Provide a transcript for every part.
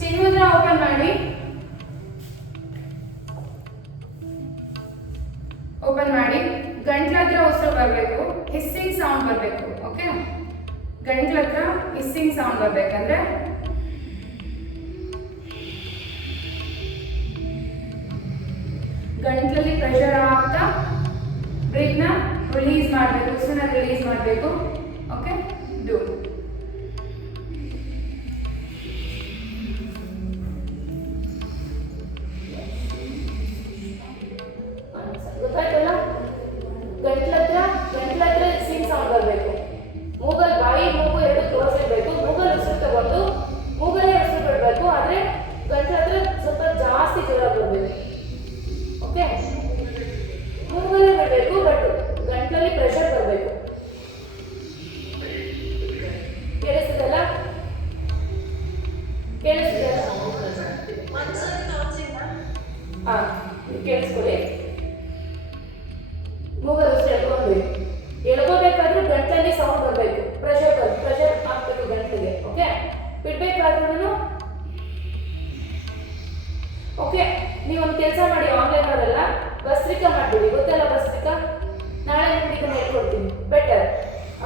Chin mudra open ಮಾಡಿ. Open ಮಾಡಿ. ಗಂಟ್ಲ ಹತ್ರ ಉಸಿರು ಬರಬೇಕು, ಹಿಸ್ಸಿಂಗ್ ಸೌಂಡ್ ಬರಬೇಕು. ಓಕೆ, ಗಂಟ್ಲ ಹತ್ರ ಹಿಸ್ಸಿಂಗ್ ಸೌಂಡ್ ಬರ್ಬೇಕಂದ್ರೆ ಗಂಟ್ಲಲ್ಲಿ ಪ್ರೆಷರ್ ಆಗ್ತಾ ಬ್ರೀತ್ನ ರಿಲೀಸ್ ಮಾಡಬೇಕು, ಉಸಿರನ್ನ ರಿಲೀಸ್ ಮಾಡಬೇಕು. Okay, do. ಗೊತ್ತಾಯ್ತಲ್ಲ? ಗಂಟ್ಲ ಹತ್ರ ಸಿಂಗ್ ಸೌಂಡ್ ಬರಬೇಕು. ಮೂಗಲ್ ಬಾಯಿ ಮೂಗು ಎರಡು ಕ್ಲೋಸ್ ಇರಬೇಕು. ಮೂಗಲ್ ಉಸಿರು ತಗೊಂಡು ಮೂಗಲ್ಲೇ ಉಸಿರು ಬಿಡಬೇಕು. ಆದರೆ ಗಂಟ್ಲ ಹತ್ರ ಸ್ವಲ್ಪ ಜಾಸ್ತಿ ಜ್ವರ ಬರಬೇಕು. ಓಕೆ, ಮೂಗಲ್ಲೇ ಬಿಡಬೇಕು, ಬಟ್ ಗಂಟ್ಲಲ್ಲಿ ಪ್ರೆಷರ್ ಬರಬೇಕು. ಕೇಳಿಸ್ತದಲ್ಲ? ಕೇಳಿಸ್ತದಲ್ಲ? ಹಾಂ, ಕೇಳಿಸ್ಕೊಳ್ಳಿ. ಮೂಗಲ್ ಉಸಿರು ಎಳ್ಕೊಬೇಕು. ಎಳ್ಕೋಬೇಕಾದ್ರೂ ಗಂಟಲಲ್ಲಿ ಸೌಂಡ್ ಬರಬೇಕು, ಪ್ರೆಷರ್ ಆಗ್ಬೇಕು ಗಂಟಲಿಗೆ. Okay, ಬಿಡ್ಬೇಕಾದ್ರೂ okay. ನೀವೊಂದು ಕೆಲಸ ಮಾಡಿ, ಆನ್ಲೈನ್ ಅವರೆಲ್ಲ ಭಸ್ತ್ರಿಕಾ ಮಾಡ್ಬಿಡಿ. ಗೊತ್ತಲ್ಲ ಭಸ್ತ್ರಿಕಾ? ನಾಳೆ ನಿಮಗೆ ಹೇಳ್ಕೊಡ್ತೀನಿ, ಬೆಟರ್.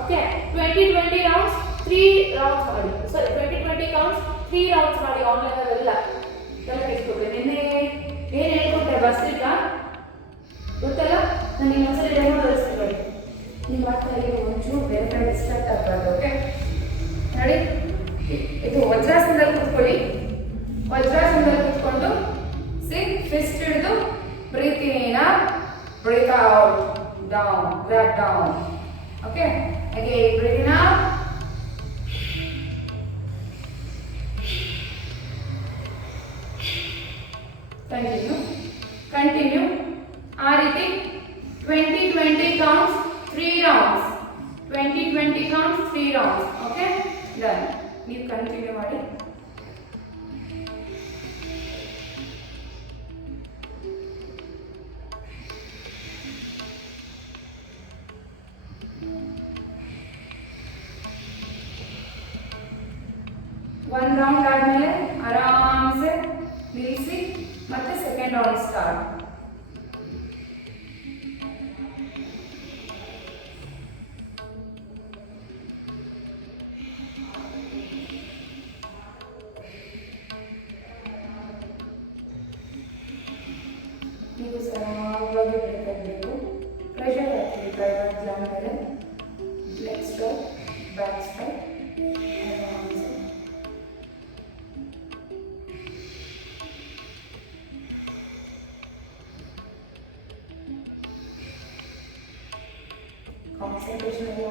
ಓಕೆ, 20-20 ರೌಂಡ್ಸ್ 3 ರೌಂಡ್ಸ್ ಮಾಡಿ. ಸಾರಿ, 20-20 ಕೌಂಟ್ಸ್ 3 ರೌಂಡ್ಸ್ ಮಾಡಿ. ಆನ್ಲೈನ್ ಅವರೆಲ್ಲ ತಲೆಗಿಸ್ಕೊಬೇಕು. ನಿನ್ನೆ ಏನು ಹೇಳ್ಕೊಟ್ಟೆ ಭಸ್ತ್ರಿಕಾ ಗೊತ್ತಲ್ಲ? ನನಗೆ ಒಂದ್ಸರಿ ಡೆಮೋ ತೋರಿಸ್ತೀವಿ. ನೀವು ಮಾಡ್ತಾ ಇದ್ದೀವಿ, ಒಂಚೂರು ಬೇರೆ ಬೇರೆ ಡಿಸ್ಟ್ರಾಕ್ಟ್ ಆಗಬಾರ್ದು. ಓಕೆ, ನೋಡಿ, ಇದು ವಜ್ರಾಸನದಲ್ಲಿ ಕೂತ್ಕೊಳ್ಳಿ. ವಜ್ರಾಸನದಲ್ಲಿ ಕೂತ್ಕೊಂಡು ಫಿಸ್ಟ್ ಹಿಡಿದು breathe in, breathe out, down, grab down. Okay, again breathe in, continue. ಆ ರೀತಿ 20-20 counts 3 rounds. 20-20 counts 3 rounds. Okay, done. ನೀವು ಕಂಟಿನ್ಯೂ ಮಾಡಿ. ಒಂದು ರೌಂಡ್ ಆದಮೇಲೆ ಆರಾಮ್ಸೆ ನಿಲ್ಲಿಸಿ ಮತ್ತೆ ಸೆಕೆಂಡ್ ರೌಂಡ್ ಸ್ಟಾರ್ಟ್. ನೀವು ಸರಾಗವಾಗಿ ಬೇಕಾಗಬೇಕು. ಪ್ರೆಷರ್ ಹಾಕಿ ಪ್ರೈವೇಟ್ ಗ್ಲಾಂಡ್ ಮೇಲೆ. Leg straight, back straight. Concentration ಎಲ್ಲ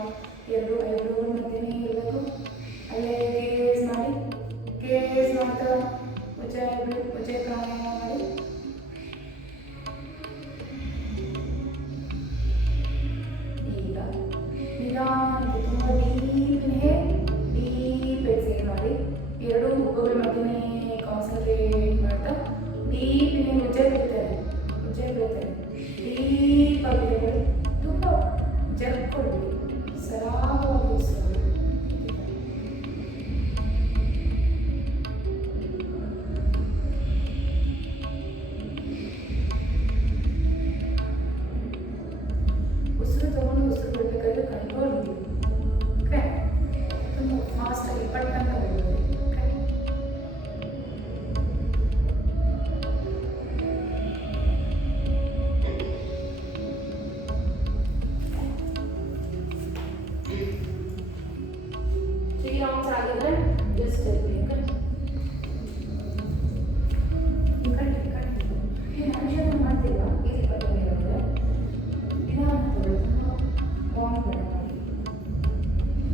ಎರಡು ಐಬ್ರೋ ಮಧ್ಯೆ ಇರಬೇಕು. ಅಲ್ಲೇ ಗೇಸ್ ಮಾಡಿ, ಗೇಸ್ ಮಾಡ್ತಾ ಉಜ್ಜೆ ಪ್ರಾಣಾಯಾಮ ಮಾಡಿ. ಈಗ ನಿಧಾನಕ್ಕೆ ತುಂಬ ಡೀಪ್ ಇನ್ಹೇಲ್, ಡೀಪ್ ಎಕ್ಸೇಲ್ ಮಾಡಿ. ಎರಡು ಹುಬ್ಬುಗಳ ಮಧ್ಯೆ ಕಾನ್ಸಂಟ್ರೇಟ್ ಮಾಡ್ತಾ ಡೀಪ್ ಇನ್ಹೇಲ್, ಉಜ್ಜೆ ಬಿಡ್ತಾರೆ, ಡೀಪ್ ಆಗಿದೆ. ತುಂಬ ಜರ್ಕೊಳ್ಬೇಡಿ, ಸರಾಗವಾಗಿ ಉಸಿರು. ಉಸಿರು ತಗೊಂಡು ಉಸಿರು ಬಿಡಬೇಕಾದ್ರೆ ಕಂಟ್ರೋಲ್ ಇದೆ. ಓಕೆ, ತುಂಬ ಫಾಸ್ಟಾಗಿ ಪಟ್ಟಂತ ಬಿಡಬೇಡಿ. ಓಕೆ, ರೌಂಡ್ಸ್ ಆಗಿದ್ರೆ ಜಸ್ಟ್ ಮನುಷ್ಯನ ಮಾಡ್ತಿಲ್ಲ. ಈ ಪಟ್ಟೆ ಇರೋದ್ರೆ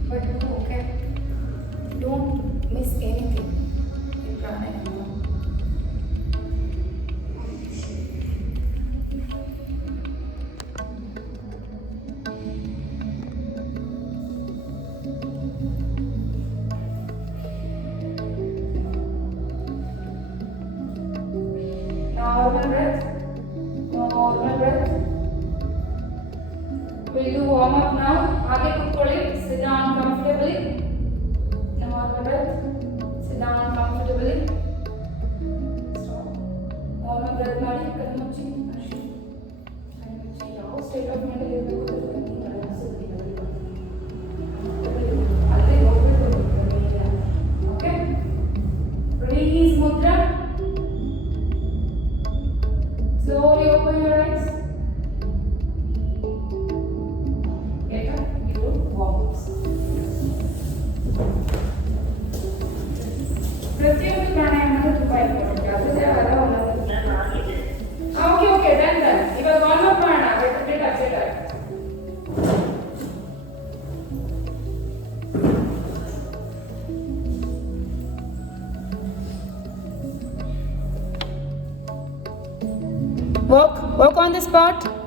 but okay, don't miss anything in pranayama. Walk on the spot.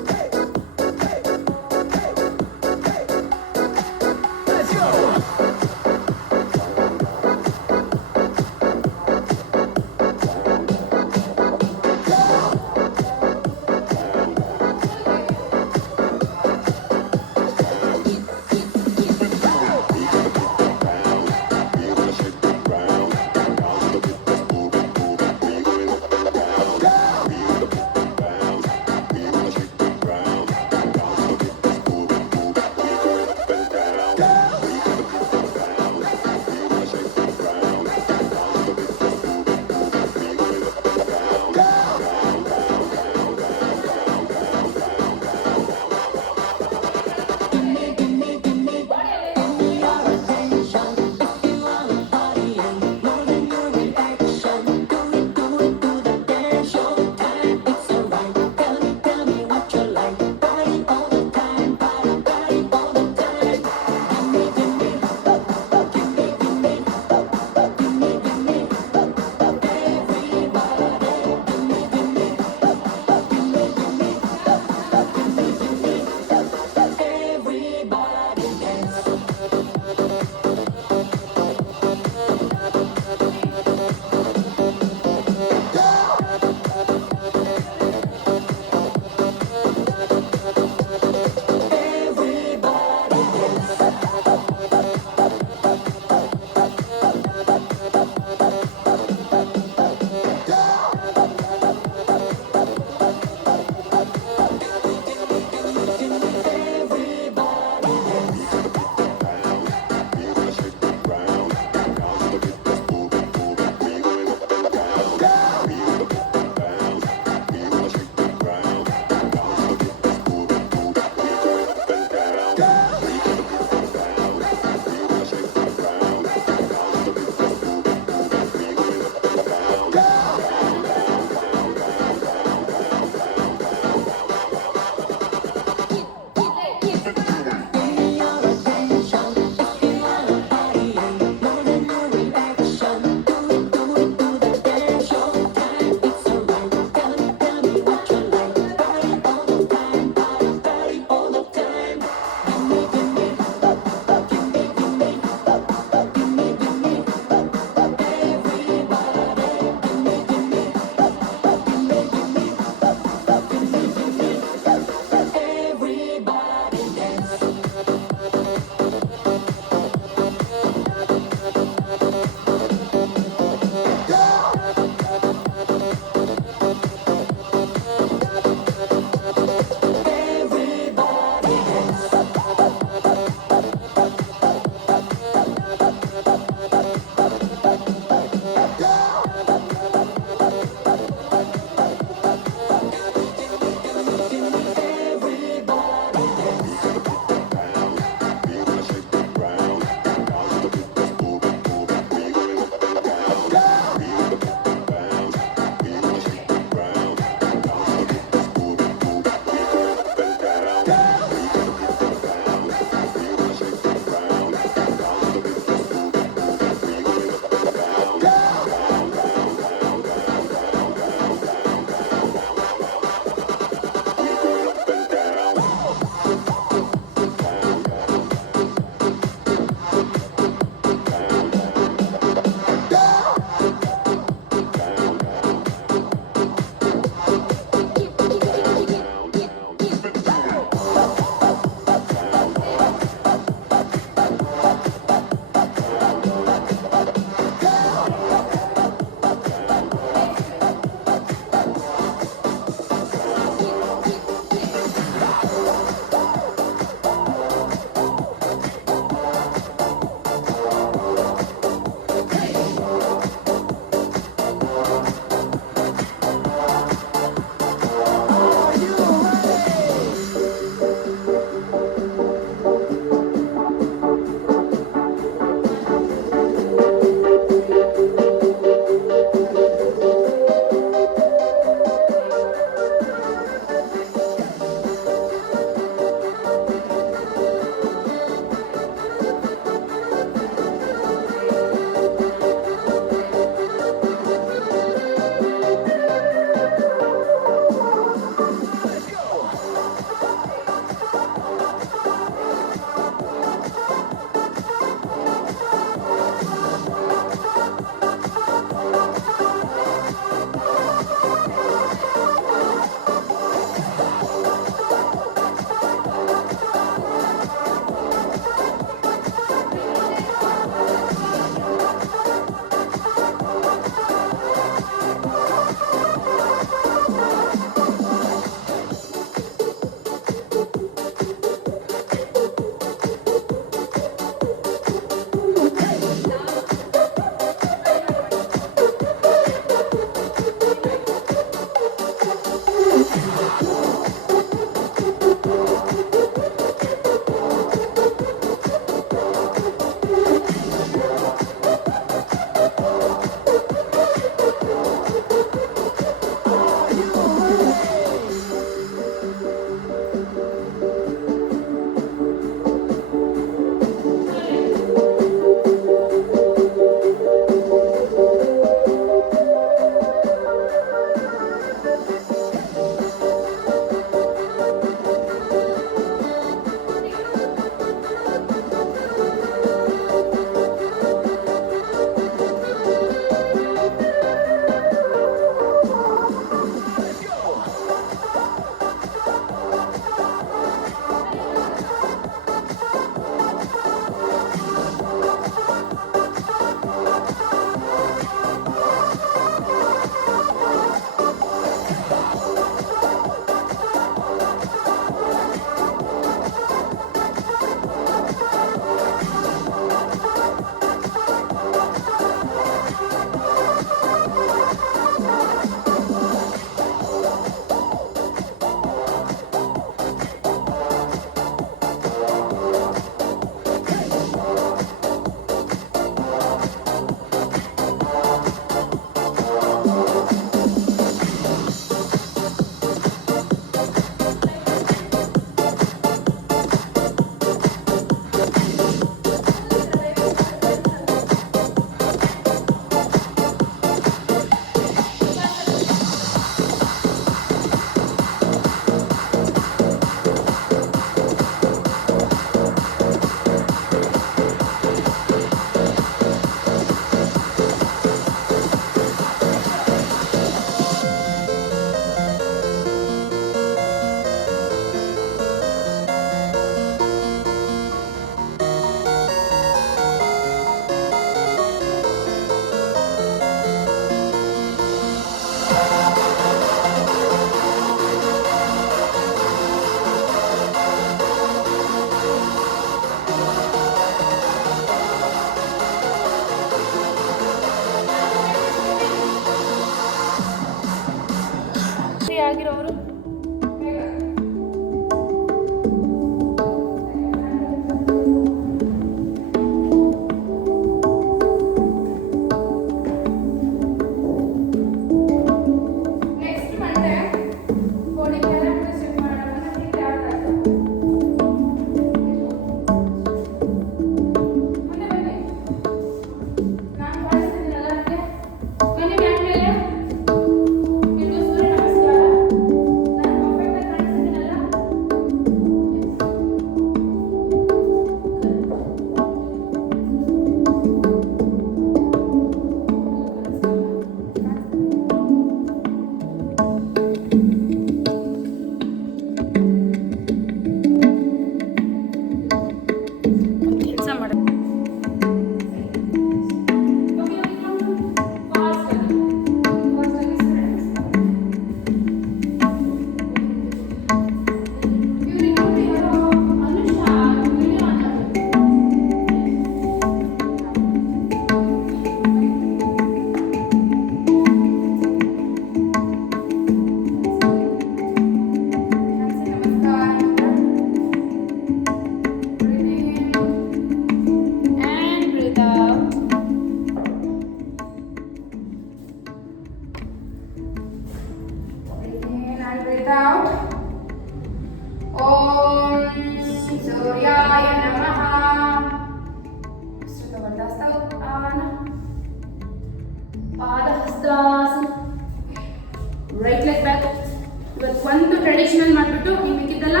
Traditional ಮಾಡಿಬಿಟ್ಟು ಇನ್ನು ಮಿಕ್ಕಿದ್ದೆಲ್ಲ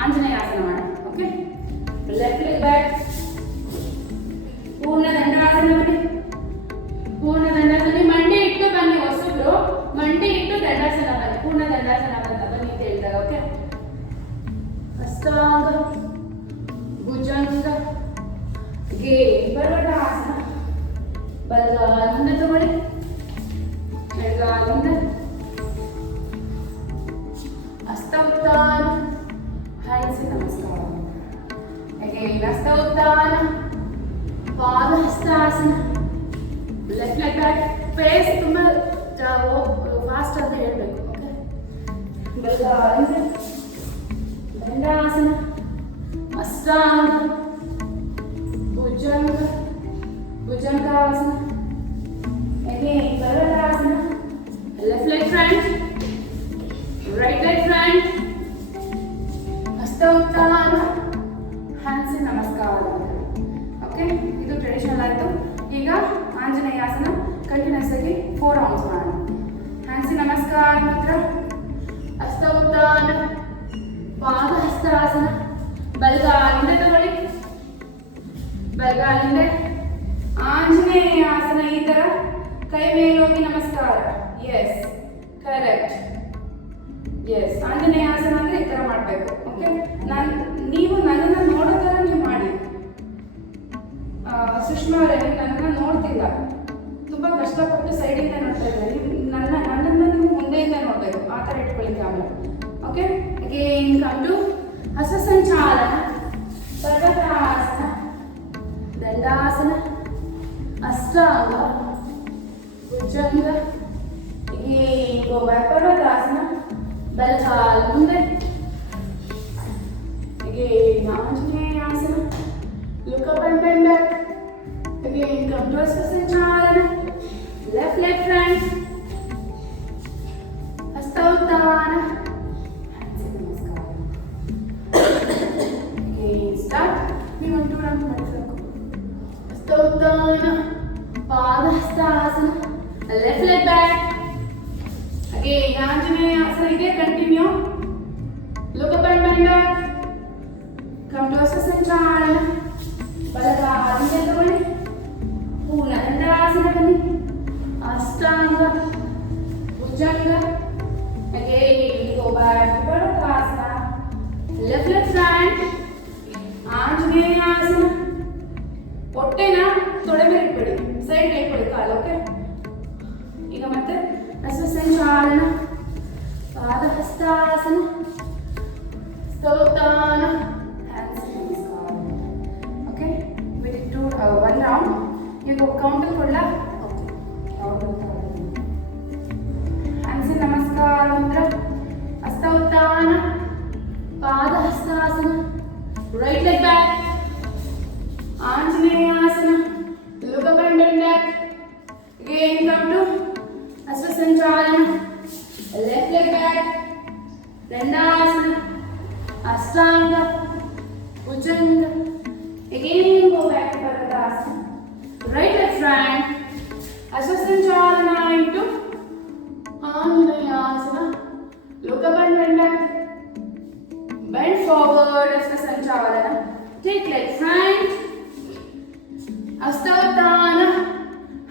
ಆಂಜನೇಯ ಆಸನ ಮಾಡೋಣ. ಓಕೆ, ಲೆಫ್ಟ್ ಲೆಗ್ ಬ್ಯಾಕ್, ಪೂರ್ಣ ದಂಡಾಸನ ಬನ್ನಿ, ಪೂರ್ಣ ದಂಡಾಸನ. ಮಂಡಿ ಇಟ್ಟು ಬನ್ನಿ, ಹೊಸಬ್ರು ಮಂಡಿ ಇಟ್ಟು ದಂಡಾಸನ ಬನ್ನಿ, ಪೂರ್ಣ ದಂಡಾಸನ ಅಂತ ಬನ್ನಿ ಅಂತ ಹೇಳ್ತಾರೆ. ಓಕೆ, ಹಸ್ತಾಂಗ ಭುಜಂಗ ಗೆ ಪರ್ವತಾಸನ. ಬಲಗಾಲ ಮುಂದೆ ತಗೊಳ್ಳಿ, ಎಡಗಾಲ ಮುಂದೆ, ಹಸ್ತ ಉತ್ಥಾನ, ಹ್ಯಾಂಡ್ಸ್ ನಮಸ್ಕಾರ. ಅಗೇನ್ ಹಸ್ತ ಉತ್ಥಾನ, ಪಾದ ಹಸ್ತಾಸನ, ಲೆಫ್ಟ್ ಲೆಗ್ ಬ್ಯಾಕ್. ಫೇಸ್ ತುಂಬ ಫಾಸ್ಟ್ ಅಂತ ಹೇಳ್ಬೇಕು. ಓಕೆ, ಬಲಗಾಲ ದಂಡಾಸನ, ಅಷ್ಟಾಂಗ ಭುಜಂಗ ಭುಜಂಗಾಸನ. ಅಗೇನ್ ಪರ್ವತಾಸನ. Left leg front, right leg front, ಹಸ್ತ ಉತ್ಥಾನ, ಹ್ಯಾಂಡ್ಸ್ ನಮಸ್ಕಾರ. ಓಕೆ, ಇದು ಟ್ರೆಡಿಷನಲ್ ಆಯಿತು. ಈಗ ಆಂಜನೇಯಾಸನ ಕಂಟಿನ್ಯೂಸ್ ಆಗಿ 4 ರೌಂಡ್ಸ್ ಮಾಡೋಣ. ಹ್ಯಾಂಡ್ಸ್ ನಮಸ್ಕಾರ ಮಾತ್ರ, ಹಸ್ತ ಉತ್ಥಾನ, ಪಾದ ಹಸ್ತಾಸನ, ಬಲಗಾಲಿಂದ ತಗೊಳ್ಳಿ, ಬಲಗಾಲಿಂದ ಆಂಜನೇಯ ಆಸನ. ಈ ತರ ಕೈ ಮೇಲೆ ಹೋಗಿ ನಮಸ್ಕಾರ. S, correct. ಎಸ್, ಆಂಜನೇಯ ಆಸನ ಅಂದ್ರೆ ಈ ತರ ಮಾಡಬೇಕು. ಓಕೆ, ನೀವು ನನ್ನನ್ನು ನೋಡೋ ತರ ನೀವು ಮಾಡಿ. ಸುಷ್ಮಾ ಅವರೇ, ನೀವು ನನ್ನನ್ನು ನೋಡ್ತಿಲ್ಲ, ತುಂಬಾ ಕಷ್ಟಪಟ್ಟು ಸೈಡಿಂದ ನೋಡ್ತಾ ಇದ್ದಾರೆ. ನನ್ನನ್ನು ನೀವು ಮುಂದೆಯಿಂದ ನೋಡಬೇಕು, ಆ ಥರ ಇಟ್ಕೊಳ್ಳಿ camera. Okay, again come to ಹಸ್ತ ಸಂಚಾಲನ, ಪರ್ವತಾಸನ, ದಂಡಾಸನ, ಅಷ್ಟಾಂಗ ಭುಜಂಗ. ಅಗೇನ್ ಗೋ ಬ್ಯಾಕ್, ಪರ್ವತಾಸನ, ಬಲಗಾಲ ಮುಂದೆ, ಅಗೇನ್ ಆಂಜನೇಯಾಸನ, look up and bend back. Again, come to hasta sanchalana, left leg front, hasta uttana, hands in namaskar. Again, start. We want to run hasta uttana, pada hastasana, left leg back. Again, Anjaneya asana ide, continue. Look up and bend back. Come to hasta sanchalana. ಬಲಗಾಲಿಂದ ತಗೊಳ್ಳಿ, ಪೂರ್ಣ ದಂಡಾಸನ ಬನ್ನಿ, ಅಷ್ಟಾಂಗ ಭುಜಂಗ. Again go back, ಪರ್ವತಾಸನ, left leg front, ಆಂಜನೇಯಾಸನ. ಹೊಟ್ಟೆನ ತೊಡೆ ಮೇಲೆ ಇಟ್ಬಿಡಿ, side ಇಟ್ಬಿಡಿ ಕಾಲು. Okay, ಈಗ ಮತ್ತೆ ಹಸ್ತ ಸಂಚಾಲನ, ಪಾದ Hastasana, ಸ್ತೋತಾನ, one round. You go count kodla. Hands in namaskar mantra, hasta uttana, pada hastasana, right leg back, Anjaneyasana, look up and bend back. Again come to hasta sanchalana, left leg back, dandasana, ashtanga, bhujanga. Again go back to Pardasana, right leg front, hasta sanchalana into Anjaneyasana, look up and bend back, bend forward, hasta sanchalana, take leg front, hasta uttana,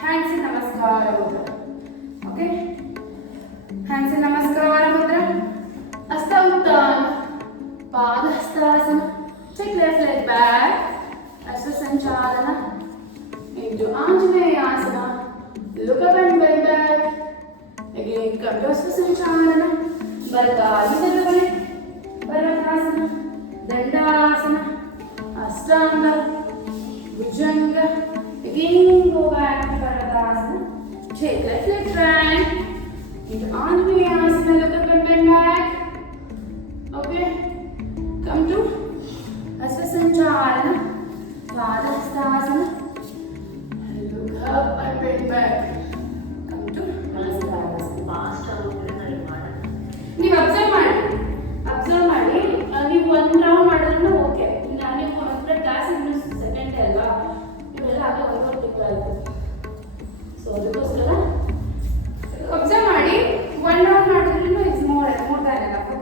hands in namaskara mudra. Okay, hands in namaskara mudra, hasta uttana, pada hastasana, take left leg back, hasta sanchalana into Anjaneyasana, look up and bend back. Again come to hasta sanchalana, ಬಲಗಾಲಿಂದ ತಗೊಳ್ಳಿ, ಪರ್ವತಾಸನ, ದಂಡಾಸನ, ಅಷ್ಟಾಂಗ ಭುಜಂಗ. Again go back to Pardasana, take left leg front into Anjaneyasana, look up and bend back. Okay, come to hasta sanchalana, pada hastasana, look up and bend back. Come to ನೀವು observe ಮಾಡಿ ನೀವು ಒಂದು round ಮಾಡಿದ್ರು okay. ನೀವು ಅಂದ್ರೆ class ಇನ್ನು second ಅಲ್ವಾ, ಇವೆಲ್ಲ ಆಗ ಹೊರಗೋಗ್ಬೇಕಾಗುತ್ತೆ. ಸೊ ಅದಕ್ಕೋಸ್ಕರ ಅಬ್ಸರ್ವ್ ಮಾಡಿ, 1 ರೌಂಡ್ ಮಾಡಿದ್ರು it's more than enough.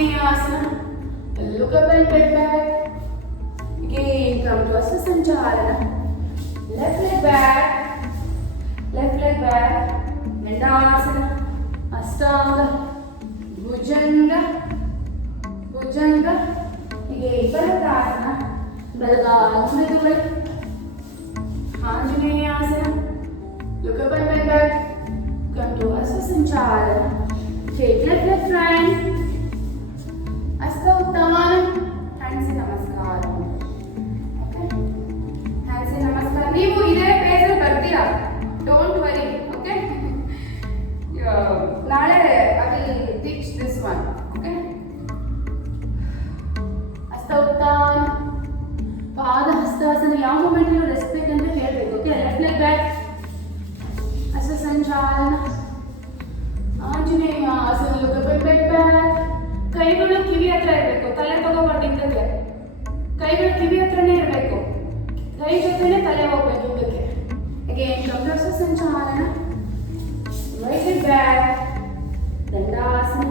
Anjaneyasana. Look up and bend back. Again, come to Hasta Sanchalana. Left leg back. Left leg back. Dandasana. Astanga. Bhujanga. Bhujanga. Again, Balagasana. Balagasana. Anjaneyasana. Look up and bend back. Come to Hasta Sanchalana. Take left hand. Hasta Uttanam. Hands in Namaskaram. Okay? Hands in Namaskaram. ನೀವು ಇದೇ ಪೇಜಲ್ಲಿ ಬರ್ತೀರಾ. Don't worry. Okay? ನಾಳೆ I will teach this one. Okay? ಹಸ್ತ ಉತ್ತಾನ. ಪಾದ ಹಸ್ತಾಸನ ಯಾವ moment ಅಲ್ಲಿ rest ಬೇಕಂತ ಹೇಳ್ಬೇಕು. Okay left leg back. ಹಸ್ತ ಸಂಚಾಲನ. ಆಂಜನೇಯಾಸನ. Look up and bend back. ಕೈಗಳು ಕಿವಿ ಹತ್ರ ಇರಬೇಕು. ತಲೆ ತಗೋಬಾರ್ದಿದ್ದಕ್ಕೆ. ಕೈಗಳು ಕಿವಿ ಹತ್ರನೇ ಇರಬೇಕು. ಕೈ ಜೊತೆನೆ ತಲೆ ಹೋಗ್ಬೇಕು ಹಿಂದಕ್ಕೆ. ಅಗೇನ್ ಕಂಪ್ರೆಸ್ ಸಂಚಾಲನ. Right leg back. ದಂಡಾಸನ.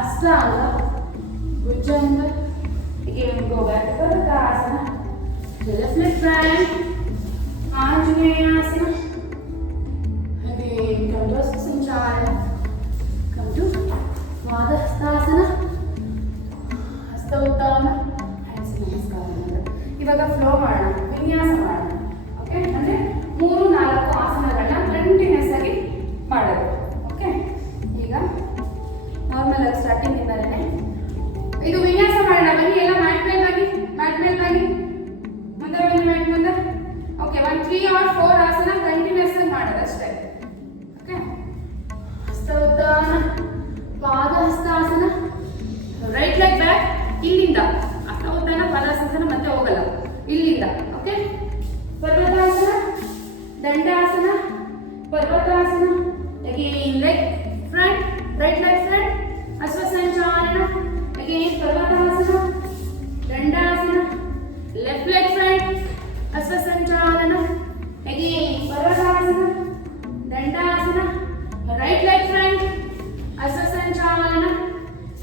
ಅಷ್ಟಾಂಗ. ಭುಜಂಗ. Again, go back to Balagasana. Left leg back. Anjaneyasana. Again, come to Hasta Sanchalana. Come to Padahastasana. Hasta Uttana. Hands in Namaskaram. ಇವಾಗ ಫ್ಲೋ ಮಾಡೋಣ, ವಿನ್ಯಾಸ ಮಾಡೋಣ. ಓಕೆ, ಅಂದರೆ 3-4 ಆಸನಗಳನ್ನ ಕಂಟಿನ್ಯೂಸ್ ಆಗಿ ಮಾಡೋದು. ಓಕೆ, ಈಗ ನಾರ್ಮಲ್ ಆಗಿ ಸ್ಟಾರ್ಟಿಂಗ್ ಇಂದಾನೆ ಇದು ವಿನ್ಯಾಸ ಮಾಡೋಣ. ಬನ್ನಿ ಎಲ್ಲ ಮ್ಯಾಟ್ ಮೇಲೆ ಬನ್ನಿ. ಮ್ಯಾಟ್ ಮೇಲೆ ಬನ್ನಿ. ಮುಂದೆ ಬನ್ನಿ. ಮ್ಯಾಟ್ ಮುಂದೆ. ಓಕೆ, 1 3 or 4 ಆಸನ ಕಂಟಿನ್ಯೂಸ್ ಆಗಿ ಮಾಡೋದು ಅಷ್ಟೇ. ಓಕೆ, ಹಸ್ತ ಉತ್ತಾನ. ಪಾದ ಹಸ್ತಾಸನ. Right leg back. ಇಲ್ಲಿಂದ ಹಸ್ತ ಉತ್ತಾನ ಪಾದಾಸನ ಮತ್ತೆ ಹೋಗಲ್ಲ, ಇಲ್ಲಿಂದ. ಓಕೆ, ಪರ್ವತಾಸನ. ದಂಡಾಸನ. ಪರ್ವತಾಸನ. Again leg front. Right leg front. ಹಸ್ತ ಸಂಚಾಲನ. Again, Parvatasana, Dandasana, left leg front, Hasta Sanchalana. Again, Parvatasana, Dandasana, right leg front, Hasta Sanchalana.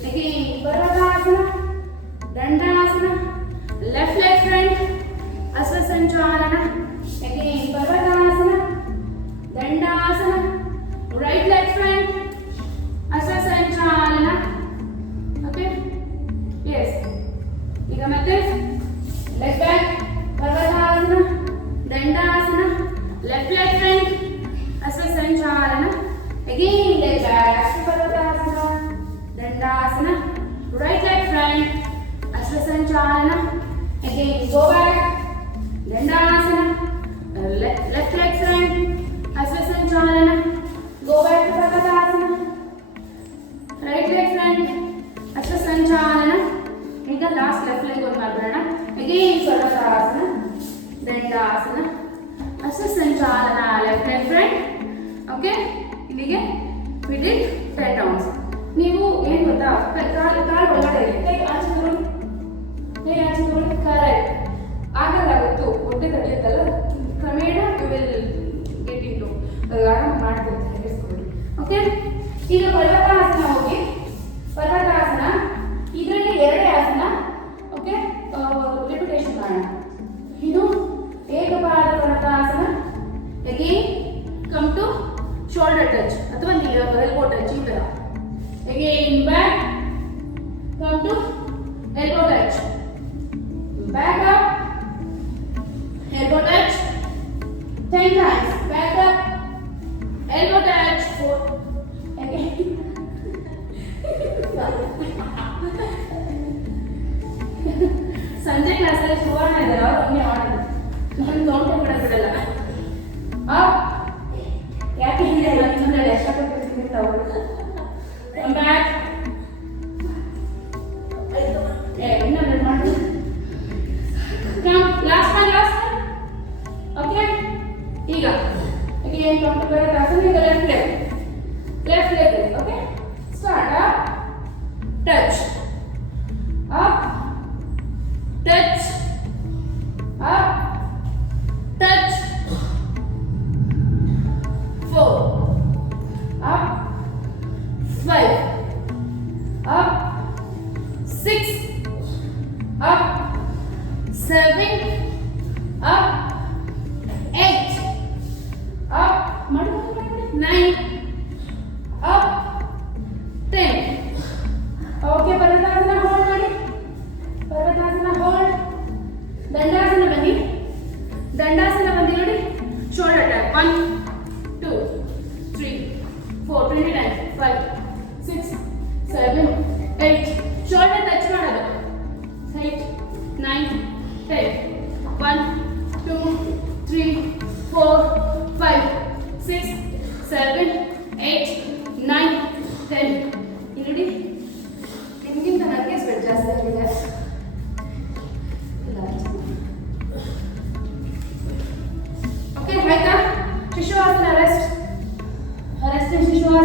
Again, Parvatasana, Dandasana, left leg front, Hasta Sanchalana. Again, Parvatasana, Dandasana, right leg front, Hasta Sanchalana. Okay? Yes. ಈಗ ಮತ್ತೆ leg back. ಪರ್ವತಾಸನ. ದಂಡಾಸನ. Left leg front. ಹಸ್ತ ಸಂಚಾಲನ. Again leg back. ಪರ್ವತಾಸನ. ದಂಡಾಸನ. Right leg front. ಹಸ್ತ ಸಂಚಾಲನ. Again go back. ದಂಡಾಸನ. Left leg front. ಹಸ್ತ ಸಂಚಾಲನ. Go back. ಪರ್ವತಾಸನ. Right leg front. ಹಸ್ತ ಸಂಚಾಲನ. ಈಗ ಲಾಸ್ಟ್ ಲೆಫ್ಟ್ ಲೆಗ್ ಒಂದು ಮಾಡೋಣ. ಅಗೇನ್ ಪರ್ವತಾಸನ. ದಂಡಾಸನ. ಹಸ್ತ ಸಂಚಾಲನ. Left leg front. ಓಕೆ, ಇಲ್ಲಿಗೆ we did 10 rounds. ನೀವು ಏನು ಗೊತ್ತಾ, ಕಾಲು ಒಳಗಡೆ ಇದೆ. ಕೈ ಆಚೆ ತಗೊಳ್ಳಿ. ಕೈ ಆಚೆ ತಗೊಳ್ಳಿ. ಕರೆಕ್ಟ್. ಆಗಲ್ಲ, ಗೊತ್ತು, ಹೊಟ್ಟೆ ತಡೆಯುತ್ತಲ್ಲ. ಕ್ರಮೇಣ you will get into ಆರಾಮ ಮಾಡ್ಬೋದು. ಓಕೆ, ಈಗ ಪರ್ವತಾಸನ ಹೋಗಿ. ಪರ್ವತಾಸನ ಇದರಲ್ಲಿ 2 ಆಸನ. ಓಕೆ, ರಿಪಿಟೇಷನ್ ಮಾಡೋಣ. ಇದು ಏಕಪಾದ ಪರ್ವತಾಸನ. Again come to shoulder touch ಅಥವಾ ಎಲ್ಬೋ ಟಚ್. ಈ ತರ again back. Come to elbow touch. Back up. Elbow touch 10 times. Back up. Elbow touch 4. Again ಸಂಜೆ ಕ್ಲಾಸಲ್ಲಿ ಸುವರ್ಣ ಇದ್ದಾರೆ, ಅವ್ರು ಹಂಗೆ ಮಾಡೋದು. ನಾನು ಕೌಂಟರ್ ಬಿಡಲ್ಲ. ಯಾಕೆ ಹಿಂದೆ ಇನ್ನೊಂದು ಎಷ್ಟಪಟ್ಟು ತಗೊಳ್ಳಿ. ಬ್ಯಾಕ್. ಇನ್ನೊಂದು ಮಾಡಿ. Last last. ಓಕೆ, ಈಗ ಏನು ಕೌಂಟರ್ ಬರೋದು. ಈಗ left leg. Left leg. Okay, start. Up, touch, up, touch, up, touch, 4, up, 5, up,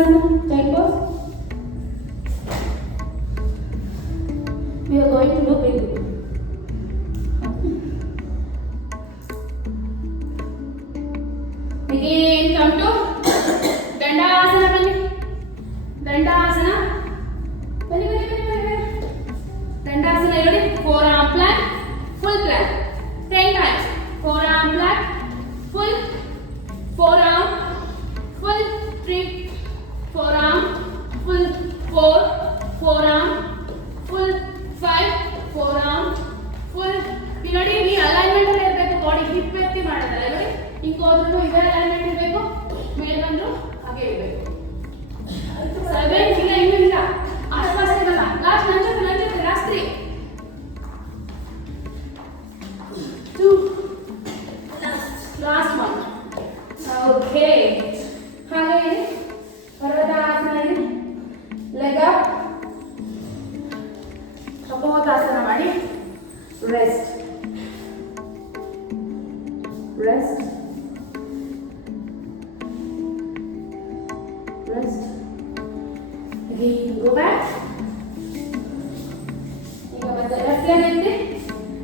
bhujangasana, child pose. We are going to do big. Again, come to Dandasana. Bani. Dandasana. Bani. Dandasana. Ready? Forearm plank, full plank. 10 times. Forearm plank, full. Forearm, full. 3. Forearm, full. 4. Forearm, full. 5. Forearm, full. You know, we alignment ಅಲ್ಲಿ ಇರಬೇಕು. Body hip ಎತ್ತಿ ಮಾಡಿದ್ರೆ ನೋಡಿ ಹಿಂಗೆ ಹೋದ್ರೂ ಇದೇ alignment ಇರಬೇಕು. ಮೇಲೆ ಬಂದ್ರು ಹಾಗೆ ಇರಬೇಕು. 7 ಇಲ್ಲ ಅಷ್ಟು ಇಲ್ಲ. ಲಾಸ್ಟ್ ನಂಜು ಲಾಸ್ಟ್ 3 2 ಲಾಸ್ಟ್ 1. ಓಕೆ, ಹಾಗೆ ಪರ್ವತಾಸನ ಇದೆ. ಲೆಗ್ ಅಪ್, ಕಪೋತಾಸನ ಮಾಡಿ. Rest rest again, go back. ಈಗ ಮತ್ತೆ ಲೆಫ್ಟ್ ಲೆಗ್ ಎತ್ತಿ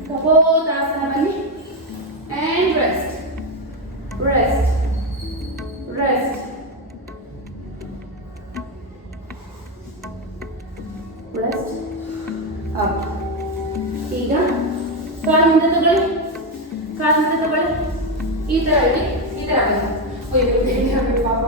ಕಪೋತಾಸನ ಬನ್ನಿ and rest up. ಈಗ ಕಾಲು ಮುಂದೆ ತಗೊಳ್ಳಿ, ಈ ತರ ಇಡಿ, ಈ ತರ ಆಗಬೇಕು. ಪಾಪ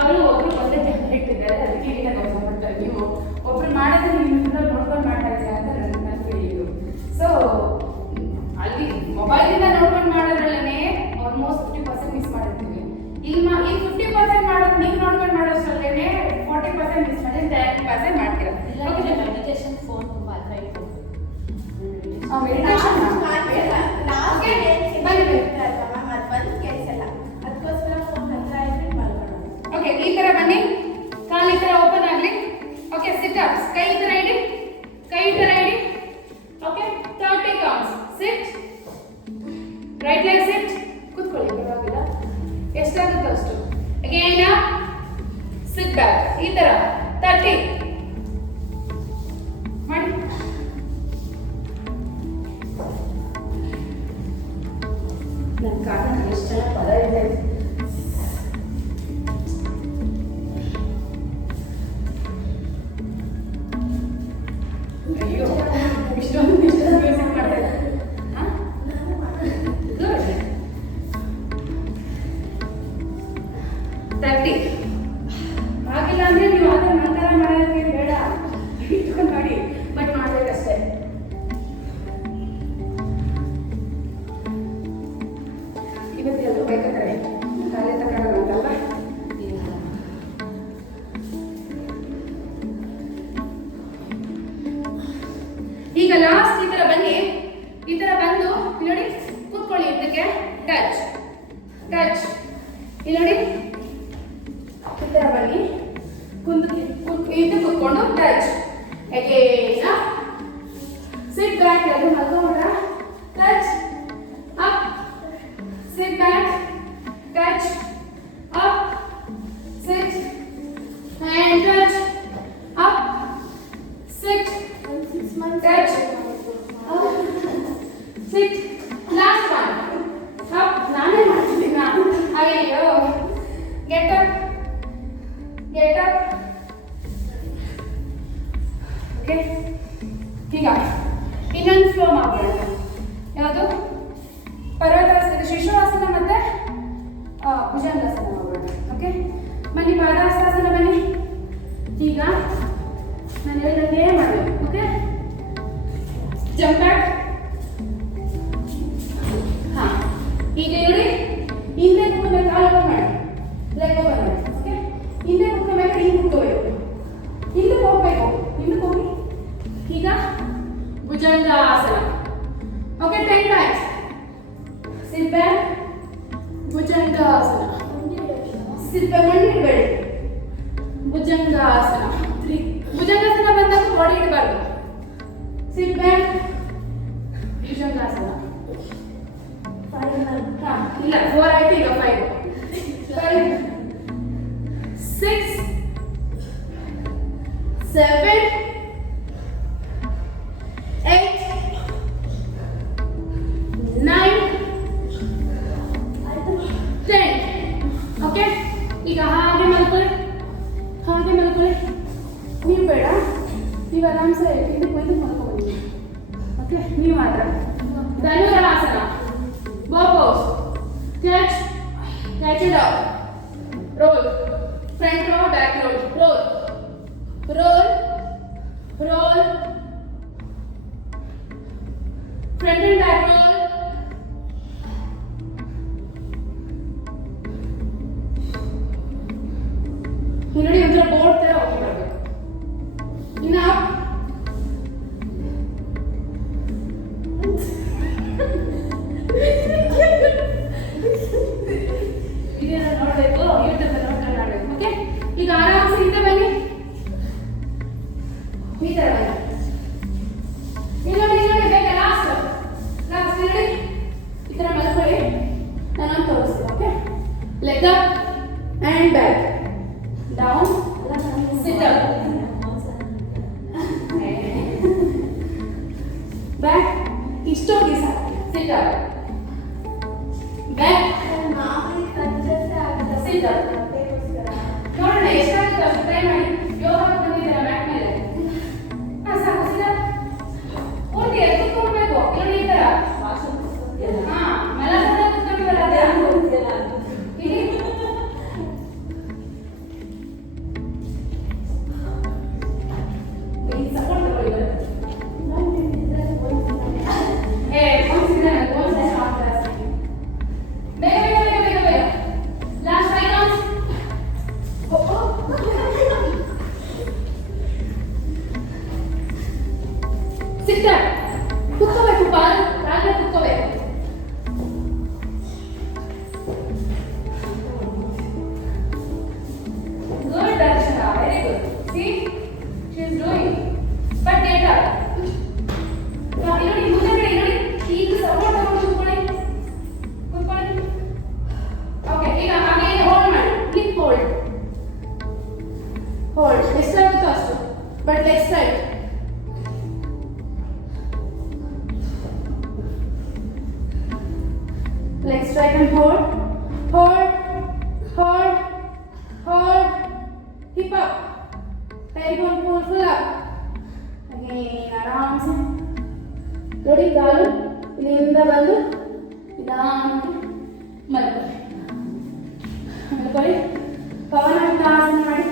ಅವರು ಒಬ್ರು ಒಂದೇ ಟ್ಯಾಬ್ಲೆಟ್ ಇದ್ದಾರೆ, ಅದಕ್ಕೆ ಈಗ ಮಾಡ್ತಾರೆ. ನೀವು ಒಬ್ರು ಮಾಡಿದ್ರೆ ನೀವು ನೋಡ್ಕೊಂಡು ಮಾಡ್ತಾ ಇದ್ದೀರಾ ಅಂತ ನನ್ನ ಫೀಲಿಂಗು. ಸೊ ಅಲ್ಲಿ ಮೊಬೈಲಿಂದ ನೋಡ್ಕೊಂಡು ಮಾಡೋದ್ರಲ್ಲೇ ಆಲ್ಮೋಸ್ಟ್ 50% ಮಿಸ್ ಮಾಡಿರ್ತೀವಿ. ಈಗ 50% ಮಾಡೋದು ನೀವು ನೋಡ್ಕೊಂಡು ಮಾಡೋಷ್ಟರಲ್ಲೇ 40% ಮಿಸ್ ಮಾಡಿ 30% ಮಾಡ್ತೀರಾ. ಮೆಡಿಟೇಷನ್ ಫೋನ್ ತುಂಬ ಹತ್ರ ಇಟ್ಕೊಂಡು ಮೆಡಿಟೇಷನ್ ಓಕೆ, ಈ ತರ ಬನ್ನಿ, ಕಾಲು ಈ ತರ ಓಪನ್ ಆಗಲಿ. ಓಕೆ, ಸಿಟ್ ಅಪ್ಸ್, ಕೈ ಈ ತರ ಇಡಿ. Okay, 30 counts. Sit, right leg sit, ಕೂತ್ಕೊಳ್ಳಿ, ಪರವಾಗಿಲ್ಲ, ಎಷ್ಟಾಗುತ್ತೋ ಅಷ್ಟು. ಅಗೇನ್ ಅಪ್, ಸಿಟ್ ಬ್ಯಾಕ್, ಈ ತರ 30 ಮಾಡಿ. ನನ್ನ ಕಾರಣ ಎಷ್ಟೆಲ್ಲ ಪದ ಇದೆ. ಅಯ್ಯೋ, ಇಷ್ಟೊಂದು ಮ್ಯೂಸಿಕ್ ಮಾಡ್ತಾ ಇದ್ದಾರೆ. ಗುಡ್. 30 ಆಗಿಲ್ಲ ಅಂದ್ರೆ ನೀವು ಅದನ್ನ ಮಂತ್ರ ಮಾಡೋದಕ್ಕೆ ಬೇಡ, ಇಟ್ಕೊಂಡು ಮಾಡಿ, ಬಟ್ ಮಾಡ್ಬೇಕಷ್ಟೇ. ಇವತ್ತೆಲ್ಲರೂ ಬೈಕತ್ತಾರೆ, ಕಾಲೇ ತಗೊಂಡಲ್ವಾ. ಈಗ ಲಾಸ್ಟ್ ಈ ತರ ಬನ್ನಿ, ಈ ತರ ಬಂದು ನೋಡಿ ಕೂತ್ಕೊಳ್ಳಿ. ಇದಕ್ಕೆ ಟಚ್ ಇಲ್ಲಿ ನೋಡಿ, ಈ ತರ ಬನ್ನಿ, ಇದು ಕೂತ್ಕೊಂಡು ಟಚ್. ಅಗೇನ್ ಸಿಟ್ ಬ್ಯಾಕ್, ಅದು ಮಲ್ಕೊಂಡ touch up, sit back, touch up, sit and touch up, sit, touch sit, last one up. ನಾನೇ ಮಾಡ್ತಿದ್ದೀನ, ಅಯ್ಯೋ. get up okay. ಈಗ ಇನ್ನೊಂದು ಫ್ಲೋ ಮಾಡೋಣ. ಯಾವುದು? ಪರ್ವತಾಸನ, ಶಿಶುವಾಸನ ಮತ್ತೆ ಭುಜಂಗಾಸನ ಮಾಡೋಣ. ಓಕೆ, ಬನ್ನಿ ಪಾದಾಸಾಸನ ಬನ್ನಿ. ಈಗ ನಾನು ಹೇಳಿದಂಗೆ ಮಾಡಿ. Okay, jump back. ಹಾ, ಈಗ ನೋಡಿ, ಹಿಂದೆ ಕುತ್ಕೋಬೇಕು, ಕಾಲು ಓಪನ್ ಮಾಡಿ, ಲೆಗ್ ಓಪನ್ ಮಾಡಿ. ಓಕೆ, ಹಿಂದೆ ಕುತ್ಕೋಬೇಕು, ಹಿಂದೆ ಕುತ್ಕೋಬೇಕು, ಹಿಂದಕ್ಕೆ ಹೋಗ್ಬೇಕು, ಹಿಂದಕ್ಕೆ ಹೋಗಿ. ಈಗ ಭುಜಂಗಾಸನ. Okay, 10 times. Sit back, ಭುಜಂಗಾಸನ. ಸಿಟ್ ಬ್ಯಾಕ್ ಮಂಡಿ ಇಡಬೇಡಿ. ಭುಜಂಗಾಸನ 3. ಭುಜಂಗಾಸನ ಬಂದಾಗ ಬಾಡಿ ಇಡಬಾರ್ದು. Sit back. ಭುಜಂಗಾಸನ 5 ಇಲ್ಲ 4 ಆಯ್ತು, ಈಗ 5 6 7 8 9 10. ಓಕೆ, ಈಗ ಹಾಗೆ ಮಲ್ಕೊಳ್ಳಿ, ಹಾಗೆ ಮಲ್ಕೊಳ್ಳಿ. ನೀವು ಬೇಡ, ನೀವು ಆರಾಮ್ಸೆ ಇದಕ್ಕೆ ಮಲ್ಕೊಳ್ಳಿ. ಓಕೆ, ನೀವು ಮಾತ್ರ. ಧನುರಾಸನ, bow pose, catch it out, roll, front roll, back roll, roll, front and back roll. ನೋಡಿ ಒಂಥರ ಬೋರ್ಡ್ ತರ ಹೋಗಿ ಬರಬೇಕು. ಇನ್ನ ಇದನ್ನ ನೋಡ್ಬೇಕು, ಯೂಟ್ಯೂಬ್ ನೋಡ್ಕೊಂಡು ಆಡ್ಬೇಕು. ಓಕೆ, ಈಗ ಆರಾಮ್ಸೆ ಹಿಂದೆ ಬನ್ನಿ, ಈ ತರ ಬನ್ನಿ. ಇಲ್ಲಿ ಬೇಗ ಲಾಸ್ಟ್ ಹೇಳಿ, ಈ ತರ ಮಲ್ಕೊಳ್ಳಿ. ನಾನು ತೋರಿಸ್ತೀನಿ. Okay, leg up and back, down, sit up, back, ಇಷ್ಟೋಗಿ ಸಾಕು. Sit up, back, sit up. ನೋಡೋಣ ಎಷ್ಟಾಗುತ್ತೆ ಅಷ್ಟು ಟ್ರೈ ಮಾಡಿ. ಯೋಗ ಬಂದಿದ್ದೀರಾ ಮ್ಯಾಟ್ ಮೇಲೆ? ಸಾಕು. sit up. ಓಕೆ, ಕುತ್ಕೊಳ್ಬೇಕು. ಇಲ್ಲಿ ಈ ತರ ಮಲಗದ ಕುತ್ಕೊಂಡಿರಲ್ಲ ಅದೇ ಇಲ್ಲಿ. ಕುತ್ಕೋಬೇಕು, ಕಾಲ ಕುತ್ಕೋಬೇಕು. Good, Darshana. Very good. See, she is doing. But get up. ನೋಡಿ ಈಗ ಸಪೋರ್ಟ್ ತಗೊಂಡು ಕೂತ್ಕೊಳ್ಳಿ. ಓಕೆ, ಈಗ ಹಾಗೆ ಹೋಲ್ಡ್ ಮಾಡಿ. Click hold. ಎಷ್ಟಾಗುತ್ತೋ ಅಷ್ಟು. But left side. Leg strike and hold. Hip up. Tailbone pull full up. Again, आराम से. ನೋಡಿ ಕಾಲು ಇಲ್ಲಿಂದ ಬಂದು ನಿಧಾನಕ್ಕೆ ಮಲ್ಕೊಳ್ಳಿ. ಪವನ ಮುಕ್ತಾಸನ ಮಾಡಿ.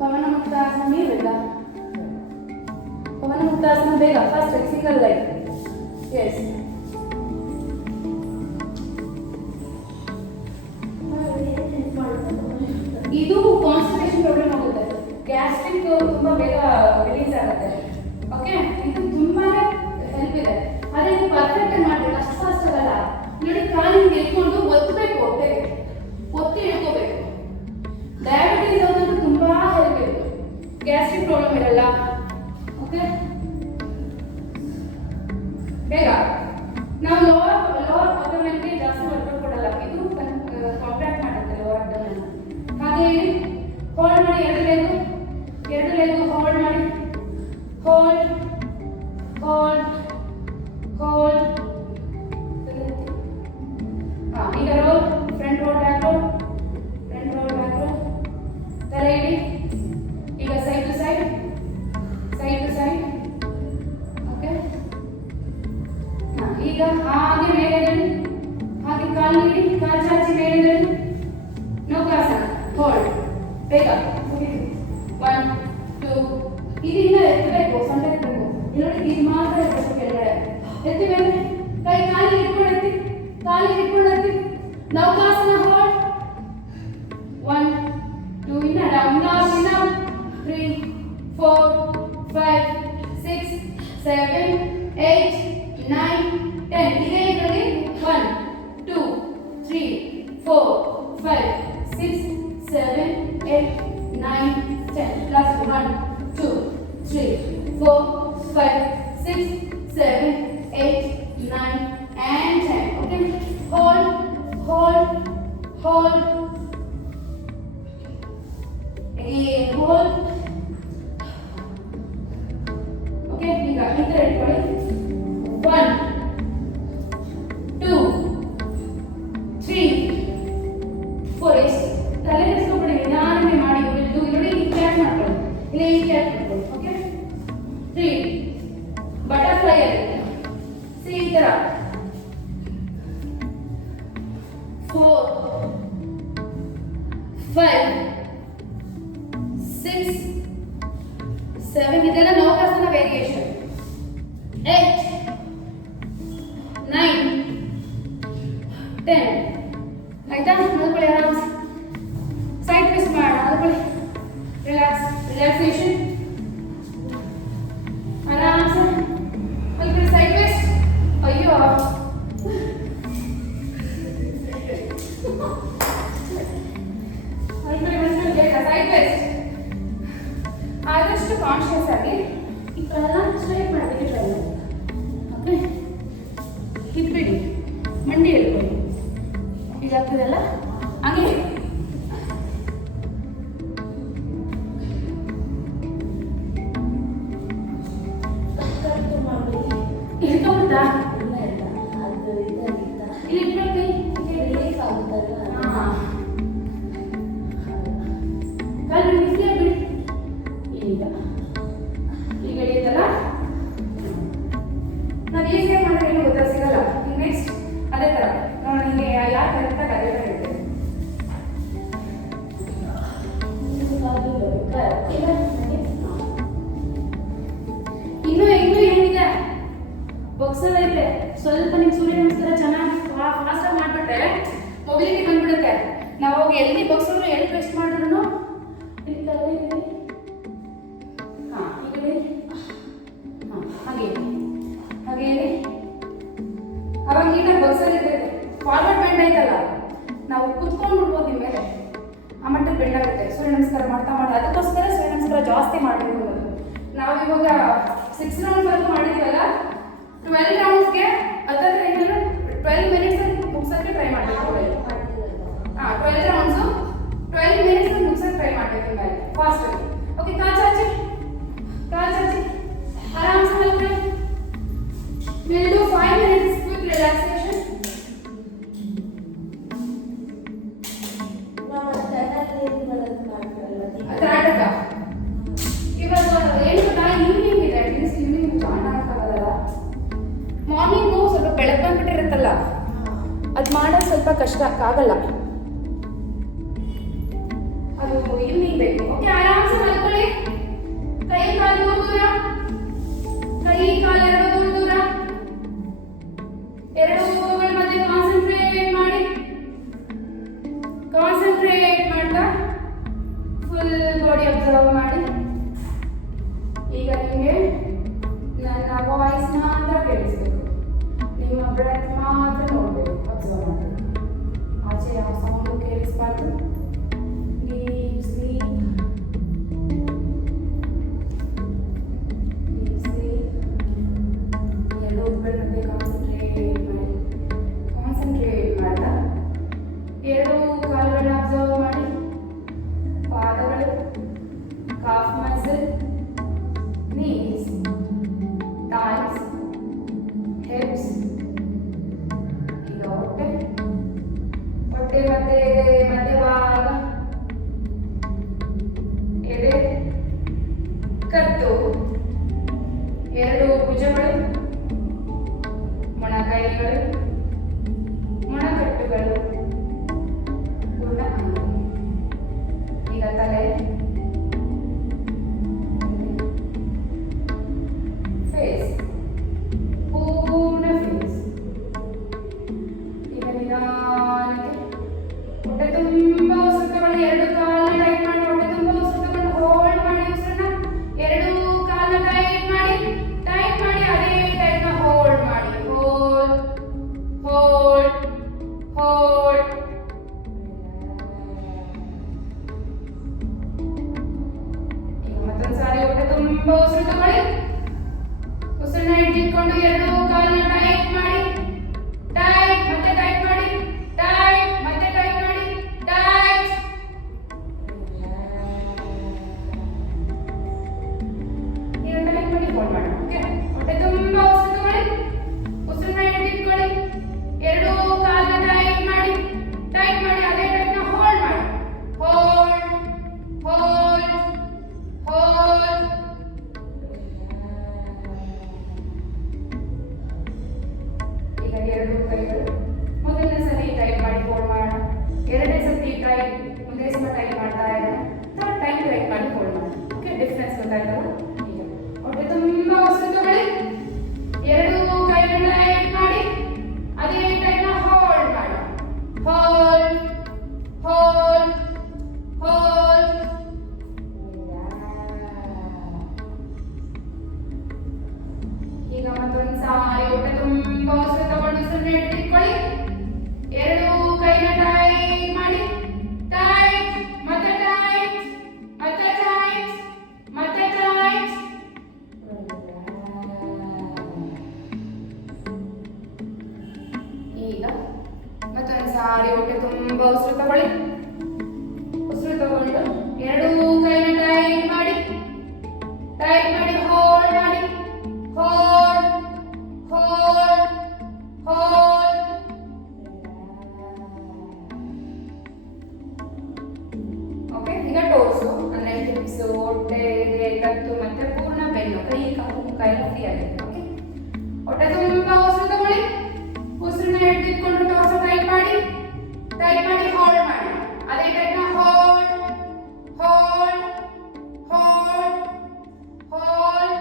ಪವನ ಮುಕ್ತಾಸನ ಬೇಗ. ಪವನ ಮುಕ್ತಾಸನ ಬೇಗ. First single leg. ಎಸ್. ಇದು ಕಾನ್ಸ್ಟಿಪೇಷನ್ ಪ್ರಾಬ್ಲಮ್ ಆಗುತ್ತೆ. ಗ್ಯಾಸ್ಟ್ರಿಕ್ ತುಂಬಾ ಬೇಗ ರಿಲೀಸ್ ಆಗುತ್ತೆ. ಓಕೆ, ಇದು ತುಂಬಾನೇ ಹೆಲ್ಪ್ ಇದೆ. ಆದ್ರೆ ಇದು ಪರ್ಫೆಕ್ಟ್ ಆಗಿ ಮಾಡ್ಬೇಕು, ಅಷ್ಟು ಫಾಸ್ಟ್ ಆಗಲ್ಲ. ನೋಡಿ ಕಾಲಿಗೆ ಎತ್ಕೊಂಡು ಒತ್ತಬೇಕು, ಹೊಟ್ಟೆಗೆ ಒತ್ತಿ ಇಳ್ಕೋಬೇಕು. ಡಯಾಬಿಟೀಸ್ ಅವ್ರಿಗೆ ತುಂಬಾ ಹೆಲ್ಪ್ ಇದೆ. ಗ್ಯಾಸ್ಟ್ರಿಕ್ ಪ್ರಾಬ್ಲಮ್ ಇರಲ್ಲ. ಓಕೆ, ಬೇಗ. ನಾವು ಲೋವರ್ ಅಬ್ಡೋಮೆನ್ಗೆ ಜಾಸ್ತಿ ವರ್ಕೌಟ್ ಕೊಡಲ್ಲ. ಇದು ಕಾಂಟ್ರಾಕ್ಟ್ ಮಾಡುತ್ತೆ ಲೋವರ್ ಅಬ್ಡೋಮೆನ್. ಹಾಗೆ ಹೋಲ್ಡ್ ಮಾಡಿ. ಎರಡು ಲೆಗ್ ಹೋಲ್ಡ್ ಮಾಡಿ. ಹೋಲ್ಡ್. ಈಗ roll, front roll, back roll. ತಲೆ ಇಡಿ. ಈಗ ಸೈಡ್ ಟು ಸೈಡ್. ಓಕೆ, ಈಗ ಹಾಗೆ ಮೇಲೆ ಇಡಿ. ಹಾಗೆ ಕಾಲು ಇಡಿ, ಕಾಲು ಚಾಚಿ ಮೇಲೆ ಇಡಿ. ನೌಕಾಸನ. ಹೋಲ್ಡ್. ಬೇಗ. 1 2. ಇದನ್ನ ಎತ್ತಬೇಕು, ಸೊಂಟ ಎತ್ತಬೇಕು. ನೋಡಿ ಇದು ಮಾತ್ರ ಎತ್ತಬೇಕು ಕೆಳಗಡೆ. ಎತ್ತಿ ಮೇಲೆ ಕೈ ಕಾಲಿಗೆ ಇಟ್ಕೊಂಡು ಎತ್ತಿ. ನೌಕಾಸನ. ಹೋಲ್ಡ್. 1 2. ಇನ್ನ ಡೌನ್. 3 4 5 6 7 8 9 10. ಇದೇ ಇದರಲ್ಲಿ 1 2 3 ಹತ್ತಿರ ಇಟ್ಕೊಳ್ಳಿ. 1 2 3 4. ಎಷ್ಟು ತಲೆ ಕೆಡಿಸ್ಕೊಬೇಡಿ, ನಿಧಾನಕ್ಕೆ ಮಾಡಿ. ನೋಡಿ ಈ ಕ್ಯಾಚ್ ಮಾಡ್ಕೊಳ್ಳಿ, ಇಲ್ಲ ಈ ಕ್ಯಾಚ್ ಮಾಡ್ಕೊಳ್ಳಿ. ಓಕೆ 3 ಬಟರ್ಫ್ಲೈ ಅಲ್ಲಿ ಸಿ ಈ ತರ. 4 5 6 7. ಇದೆಲ್ಲ ನೌಕಾಸನ ವೇರಿಯೇಷನ್. 8 9 10. ಆಯ್ತಾ? ನೋಡ್ಕೊಳ್ಳಿ ಆರಾಮ್ಸ್. ಸೈಡ್ ಟ್ವಿಸ್ಟ್ ಮಾಡೋಣ. ನೋಡ್ಕೊಳ್ಳಿ, ರಿಲ್ಯಾಕ್ಸೇಷನ್ ಆರಾಮ್ಸೆ. ನೋಡ್ಕೊಳ್ಳಿ ಸೈಡ್ ಟ್ವಿಸ್ಟ್. ಅಯ್ಯೋ ಸೈಡ್ ಟ್ವಿಸ್ಟ್. ಆದಷ್ಟು ಕಾನ್ಶಿಯಸ್ ಆಗಿ ಈ ಕಾಲನ್ನ ಸ್ಟ್ರೈಟ್ ಮಾಡಲಿಕ್ಕೆ ಟ್ರೈ ಮಾಡಿ. ಓಕೆ, ಹಿಡ್ಬಿಡಿ, ಮಂಡಿ ಹೇಳ್ಕೊಳ್ಳಿ. ಈಗ ಆಗ್ತದಲ್ಲ ಹಾಗೆ. ಇಟ್ಕೊಂಡ್ಬಿಡ್ತಾ ಇಲ್ಲಿ ಇಟ್ಕೊಳ್ತಿ. ಕಾಲು ಬಿಸಿ ಬಿಡಿ. ಈಗ ಹಿಡಿಯುತ್ತಲ್ಲ, ನಾನು ಈಸಿಯಾಗಿ ಮಾಡಿದ್ರೆ ಏನು ಗೊತ್ತಾ ಸಿಗಲ್ಲ. ಈಗ ನೆಕ್ಸ್ಟ್ ಅದೇ ಥರ ನೋಡಿ, ಹಿಂಗೆ ಯಾರು ಕರೆಕ್ಟಾಗಿ ಅದೇ ಥರ ಇರ್ತೇವೆ. ಇನ್ನೂ ಏನಿದೆ, ಬಾಕ್ಸಲ್ಲಿ ಐತೆ. ಸ್ವಲ್ಪ ನಿಮ್ಗೆ ಸೂರ್ಯ ನಮಸ್ಕಾರ ಚೆನ್ನಾಗಿ ಫಾಸ್ಟಾಗಿ ಮಾಡಿಬಿಟ್ರೆ ಮೊಬಿಲಿಟಿ ಬಂದ್ಬಿಡುತ್ತೆ. ನಾವು ಹೋಗಿ ಎಲ್ಲಿ ಬಾಕ್ಸಲ್ಲಿ ಎಲ್ಲಿ ರೆಸ್ಟ್ ಮಾಡಿದ್ರು ಹಾಂ ಈಗ ಹಾಂ ಹಾಗೆ ಹಾಗೆ ಅವಾಗ ನೀಟಾಗಿ ಬಾಕ್ಸಲ್ಲಿ ಇರ್ತೈತೆ. ಫಾರ್ವರ್ಡ್ ಬೆಂಡ್ ಐತಲ್ಲ, ನಾವು ಕುತ್ಕೊಂಡು ಬಿಡ್ಬೋದು ನಿಮ್ಮ ಮೇಲೆ, ಆ ಮಟ್ಟಕ್ಕೆ ಬೆಂಡ್ ಆಗುತ್ತೆ. ಸೂರ್ಯ ನಮಸ್ಕಾರ ಮಾಡ್ತಾ ಮಾಡಿ. ಅದಕ್ಕೋಸ್ಕರ ಸೂರ್ಯ ನಮಸ್ಕಾರ ಜಾಸ್ತಿ ಮಾಡಬೇಕು ಅನ್ನೋದು. ನಾವು ಇವಾಗ 6 ರೌಂಡ್ವರೆಗೂ ಮಾಡಿದ್ದೀವಲ್ಲ, 12 ರೌಂಡ್ಸ್ಗೆ ಅದರ ಏನಾದ್ರು 12 ಮಿನಿಟ್ಸ್ ಮುಗಿಸೋಕ್ಕೆ ಟ್ರೈ ಮಾಡಬೇಕು. ಹಾಂ 12 ರೌಂಡ್ಸು 12 ಮಿನಿಟ್ಸ್ ಮುಗಿಸೋಕ್ಕೆ ಟ್ರೈ ಮಾಡಬೇಕು ಮೇಲೆ ಫಾಸ್ಟಾಗಿ. ಓಕೆ, ಕಾಲು ಚಾಚಿ ಆರಾಮ್ಸೆ ಮಲ್ಕೊಳ್ಳಿ. Will do 5 minutes quick relaxation. Karnataka ಇವಾಗ ಏನು ಗೊತ್ತಾ, ಈವ್ನಿಂಗ್ ಇದೆ. ಅಟ್ಲೀಸ್ಟ್ ಈವ್ನಿಂಗ್ ಮಾಡೋಕ್ಕಾಗಲ್ಲ. ಮಾರ್ನಿಂಗು ಸ್ವಲ್ಪ ಬೆಳಗ್ಗೆ ಬಂದ್ಬಿಟ್ಟಿರುತ್ತಲ್ಲ, ಅದು ಮಾಡೋದು ಸ್ವಲ್ಪ ಕಷ್ಟ ಆಗಲ್ಲ. ಅದು ಈವ್ನಿಂಗ್ ಬೇಕು. ಓಕೆ, ಆರಾಮ್ಸೆ ಮಲ್ಕೊಳ್ಳಿ. ಕೈ ಕಾಲು ದೂರ, ಕೈ ಕಾಲು ಎರಡು ದೂರ. ಎರಡು ಮೂಗುಗಳ ಮಧ್ಯೆ ಕಾನ್ಸಂಟ್ರೇಟ್ ಮಾಡ್ತಾ ಫುಲ್ ಬಾಡಿ ಅಬ್ಸರ್ವ್ ಮಾಡಿ. ಈಗ ನಿಮಗೆ ನನ್ನ ವಾಯ್ಸ್ ಮಾತ್ರ ಕೇಳಿಸ್ಬೇಕು, ನಿಮ್ಮ ಬ್ರೆತ್ ಮಾತ್ರ ನೋಡಬೇಕು, ಅಬ್ಸರ್ವ್ ಮಾಡಬೇಕು. ಆಚೆ ಯಾವ ಸೌಂಡು ಕೇಳಿಸ್ಬಾರ್ದು. ಎರಡು ಉಗ್ಗಳ ಮಧ್ಯೆ ಕಾನ್ಸಂಟ್ರೇಟ್ ಮಾಡ್ತಾ ಎರಡು ಕಾಲುಗಳನ್ನ ಅಬ್ಸರ್ವ್ ಮಾಡಿ. ಪಾದಗಳು, calf muscle, knees, thighs, hips. ಈಗ ಹೊಟ್ಟೆ ಮತ್ತೆ ಮಧ್ಯಭಾಗ, ಎದೆ, ಕತ್ತು, ಎರಡು ಭುಜಗಳು, ಮೊಣಕೈಗಳು, ಮೊಣಕಟ್ಟುಗಳು, ಪೂರ್ಣ ಅಂಗೈ. ಈಗ ತಲೆ, ಫೇಸ್, ಪೂರ್ಣ ಫೇಸ್. ಈಗ ನಿಧಾನಕ್ಕೆ ಹೊಟ್ಟೆ ತುಂಬ ಉಸಿರು ತಗೊಳ್ಳಿ. ಎರಡು ಕಾಲನ್ನ ಟೈಟ್ ಮಾಡಿ ಹೊಟ್ಟೆ ತುಂಬ ಉಸಿರು ತಗೊಂಡು ಹೋಲ್ಡ್ ಮಾಡಿ. ಉಸಿರನ್ನ ಎರಡು ಕಾಲನ್ನ ಟೈಟ್ ಮಾಡಿ. ಅದೇ ಟೈಟ್ನ ಹೋಲ್ಡ್ ಮಾಡಿ. ಹೋಲ್ಡ್. ಈಗ ಮತ್ತೊಂದು ಸಾರಿ ಹೊಟ್ಟೆ ತುಂಬ ಉಸಿರು ತಗೊಳ್ಳಿ. ಉಸಿರನ್ನ ಹಿಡಿದುಕೊಂಡು ಎರಡು ಕಾಲನ್ನ ಟೈಟ್ ಮಾಡಿ. ಮತ್ತೆ ಟೈಟ್ ಮಾಡಿ. ಮತ್ತೆ ಟೈಟ್ ಮಾಡಿ. ಈಗ ಟೈಟ್ ಮಾಡಿ ಹೋಲ್ಡ್ ಮಾಡಿ. ಓಕೆ, ಹೊಟ್ಟೆ ತುಂಬ ಸಾರಿ ಹೊಟ್ಟೆ ತುಂಬಾ ಉಸಿರು ತಗೊಳ್ಳಿ. ಉಸಿರು ತಗೊಂಡು ಎರಡೂ ಕೈನ ಟೈಟ್ ಮಾಡಿ ಹೋಲ್ಡ್ ಮಾಡಿ, ಹೋಲ್ಡ್ ಹೋಲ್ಡ್ ಹೋಲ್ಡ್. ಓಕೆ, ಈಗ ಟೋಸು ಅಂದ್ರೆ ಹಿಪ್ಸ್, ಹೊಟ್ಟೆ, ಕತ್ತು ಮತ್ತೆ ಪೂರ್ಣ ಬೆನ್ನು, ಕೈ ಕಾಲು ಮುಖ ಎಲ್ಲ ಫ್ರೀ ಆಗಿದೆ. ಓಕೆ, ಹೊಟ್ಟೆ ತುಂಬಾ ಉಸಿರು ತಗೊಳ್ಳಿ. ಉಸಿರನ್ನ ಹಿಡಿದಿಟ್ಕೊಂಡು ಟೋಸ್ ಟೈಟ್ ಮಾಡಿ ಹೋಲ್ಡ್ ಮಾಡಿ. ಅದೇ type hold hold hold hold.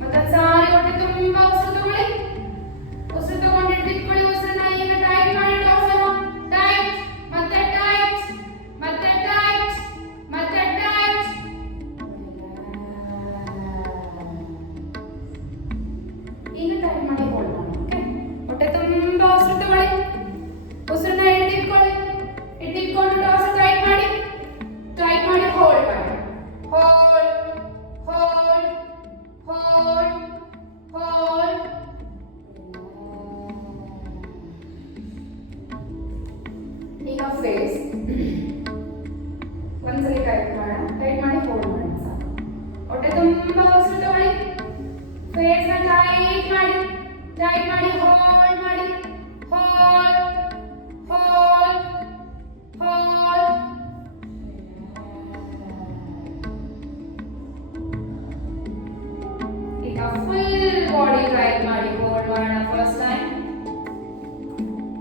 ಮತ್ತೊಂದು ಸಾರಿ ಹೊಟ್ಟೆ ತುಂಬಾ ಉಸಿರು ತಗೊಳ್ಳಿ. ಉಸಿರು ತಗೊಂಡು ಹಿಡಿದಿಟ್ಕೊಳ್ಳಿ. ಉಸಿರನ್ನ ಈಗ ಟೈಟ್ ಮಾಡಿ ಟೋಸನ್ನು ಟೈಟ್ ಮತ್ತೆ ಟೈಟ್ ಮತ್ತೆ ಟೈಟ್ ಮತ್ತೆ ಟೈಟ್. ಈಗ ಟೈಟ್ ಮಾಡಿ ಹೋಲ್ಡ್ ಮಾಡಿ. ಓಕೆ, ಹೊಟ್ಟೆ ತುಂಬಾ ಉಸಿರು ತಗೊಳ್ಳಿ. ಉಸಿರನ್ನ ಹಿಡಿದಿಟ್ಕೊಂಡು ಟೋಸ್ ಟೈಟ್ ಮಾಡಿ ಹೋಲ್ಡ್ ಮಾಡಿ. Hold hold hold hold. ಈಗ ಫೇಸ್ ಒಂದ್ಸಲಿ ಟೈಟ್ ಮಾಡಿ ಹೋಲ್ಡ್ ಮಾಡಿ ಸಾಕು. ಹೊಟ್ಟೆ ತುಂಬಾ ಉಸಿರು ತಗೊಳ್ಳಿ. ಫೇಸ್ ನ ಟೈಟ್ ಮಾಡಿ ಹೋಲ್ಡ್ ಮಾಡಿ. Hold hold hold. ಈಗ ಫುಲ್ ಬಾಡಿ ಟೈಟ್ ಮಾಡಿ ಹೋಲ್ಡ್ ಮಾಡೋಣ. ಫಸ್ಟ್ ಟೈಮ್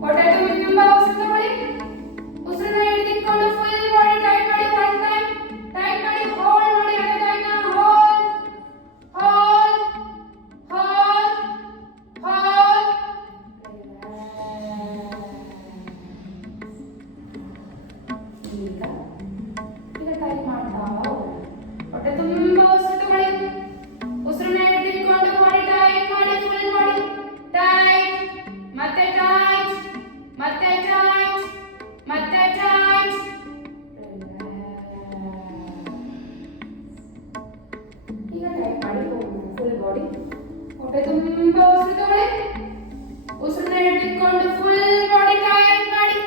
ಹೊಟ್ಟೆ ತುಂಬಾ ಉಸಿರು ತಗೊಳ್ಳಿ. ಉಸಿರನ್ನ ಹಿಡಿದಿಟ್ಕೊಂಡು ಫುಲ್ ಬಾಡಿ ಟೈಟ್ ಮಾಡಿ ಒನ್ ಟೈಮ್ ಟೈಟ್ ಮಾಡಿ ಹೋಲ್ಡ್ ಮಾಡಿ. ಅದೇ time hold hold hold hold. ಈಗ ಟೈಟ್ ಮಾಡ್ತಾ ಹೋಗಿ. ಹೊಟ್ಟೆ ತುಂಬಾ ಉಸಿರು ತಗೊಳ್ಳಿ. ಉಸಿರನ್ನ ಹಿಡಿದಿಟ್ಕೊಂಡು ಬಾಡಿ ಟೈಟ್ ಮಾಡಿ ಫುಲ್ ಬಾಡಿ ಟೈಟ್ ಮತ್ತೆ ಟೈಟ್ ಮತ್ತೆ ಟೈಟ್ ಮತ್ತೆ ಟೈಟ್. ಈಗ ಟೈಟ್ ಮಾಡಿ ಫುಲ್ ಬಾಡಿ. ಹೊಟ್ಟೆ ತುಂಬಾ ಉಸಿರು ತಗೊಳ್ಳಿ. ಉಸಿರನ್ನ ಹಿಡಿದಿಟ್ಕೊಂಡು ಫುಲ್ ಬಾಡಿ ಟೈಟ್ ಮಾಡಿ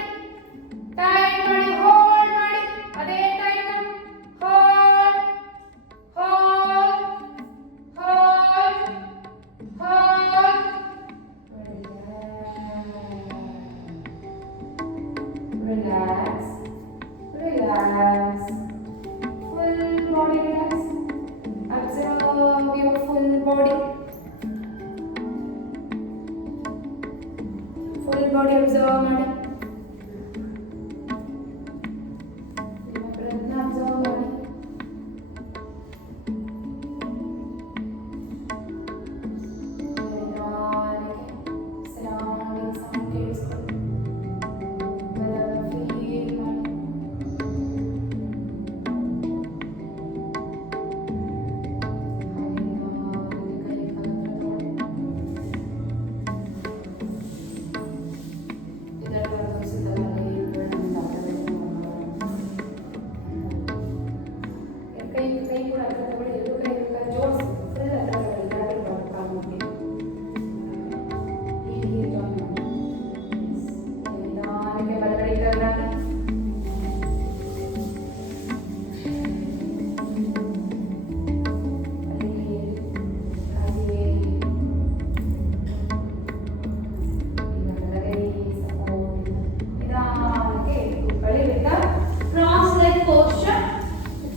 ಹೋಲ್ಡ್ ಮಾಡಿ. ಅದೇ tight hold hold hold hold. Relax, relax, full body relax. Observe your full body. Full body observe ಮಾಡಿ. ನಿಮ್ಮ breath ನ observe ಮಾಡಿ. surrounding sound ಕೇಳಿಸ್ಕೊಳ್ಳಿ.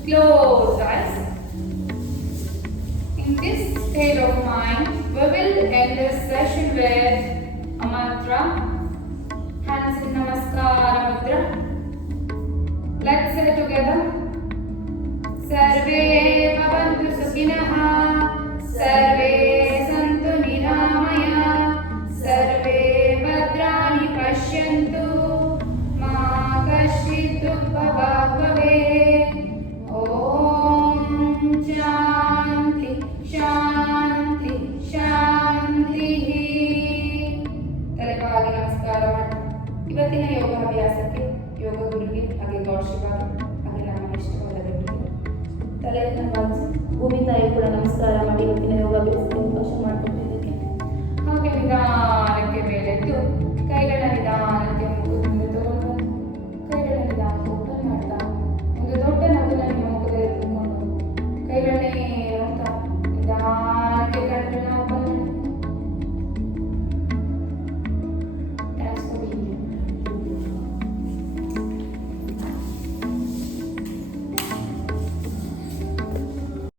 Close eyes. In this state of mind, we will end this session with a mantra. Hands in Namaskara Mudra. Let's say together. Sarve bhavantu sukhinah, sarve santu niramaya, sarve bhadrani pashyantu, ma kashchit dukhabhag bhavet. Om Shanti Shanti Shanti. ತಲೆಬಾಗಿ ನಮಸ್ಕಾರ ಮಾಡಿ. ಇವತ್ತಿನ ಯೋಗಾಭ್ಯಾಸಕ್ಕೆ ಯೋಗ ಗುರುಗೆ ಹಾಗೆ ಗೌರವವಾಗಿ ಹಾಗೆ ನಮ್ಮ ಇಷ್ಟವಾದ ವ್ಯಕ್ತಿಗೆ ತಲೆಯನ್ನು ಬಾಗಿ ಭೂಮಿ ತಾಯಿ ಕೂಡ ನಮಸ್ಕಾರ ಮಾಡಿ ಇವತ್ತಿನ